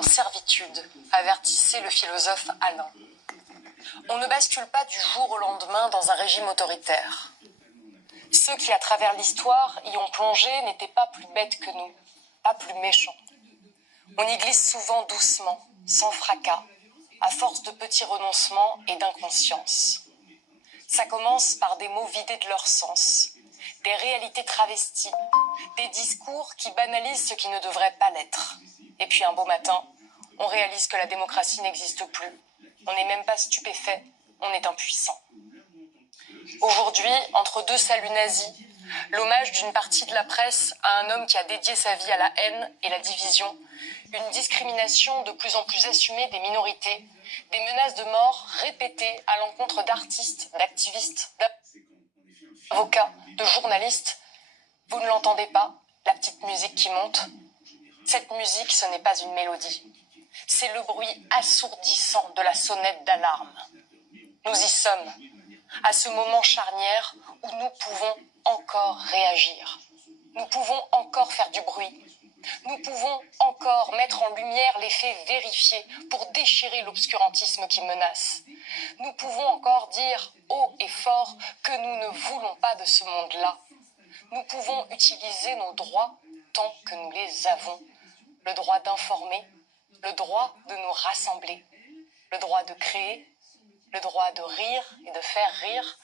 en servitude, avertissait le philosophe Alain. On ne bascule pas du jour au lendemain dans un régime autoritaire. Ceux qui, à travers l'histoire, y ont plongé n'étaient pas plus bêtes que nous, pas plus méchants. On y glisse souvent doucement, sans fracas, à force de petits renoncements et d'inconscience. Ça commence par des mots vidés de leur sens, des réalités travesties, des discours qui banalisent ce qui ne devrait pas l'être. Et puis un beau matin, on réalise que la démocratie n'existe plus. On n'est même pas stupéfait, on est impuissant. Aujourd'hui, entre deux saluts nazis, l'hommage d'une partie de la presse à un homme qui a dédié sa vie à la haine et la division, une discrimination de plus en plus assumée des minorités, des menaces de mort répétées à l'encontre d'artistes, d'activistes, d'avocats, de journalistes. Vous ne l'entendez pas, la petite musique qui monte? Cette musique, ce n'est pas une mélodie. C'est le bruit assourdissant de la sonnette d'alarme. Nous y sommes, à ce moment charnière où nous pouvons encore réagir. Nous pouvons encore faire du bruit. Nous pouvons encore mettre en lumière les faits vérifiés pour déchirer l'obscurantisme qui menace. Nous pouvons encore dire haut et fort que nous ne voulons pas de ce monde-là. Nous pouvons utiliser nos droits tant que nous les avons. Le droit d'informer, le droit de nous rassembler, le droit de créer, le droit de rire et de faire rire,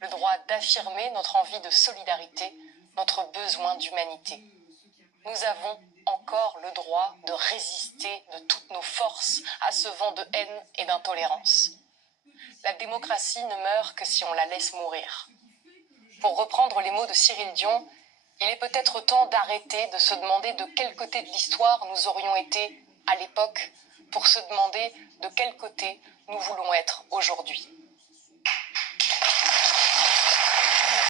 le droit d'affirmer notre envie de solidarité, notre besoin d'humanité. Nous avons encore le droit de résister de toutes nos forces à ce vent de haine et d'intolérance. La démocratie ne meurt que si on la laisse mourir. Pour reprendre les mots de Cyril Dion, il est peut-être temps d'arrêter de se demander de quel côté de l'histoire nous aurions été à l'époque pour se demander de quel côté nous voulons être aujourd'hui.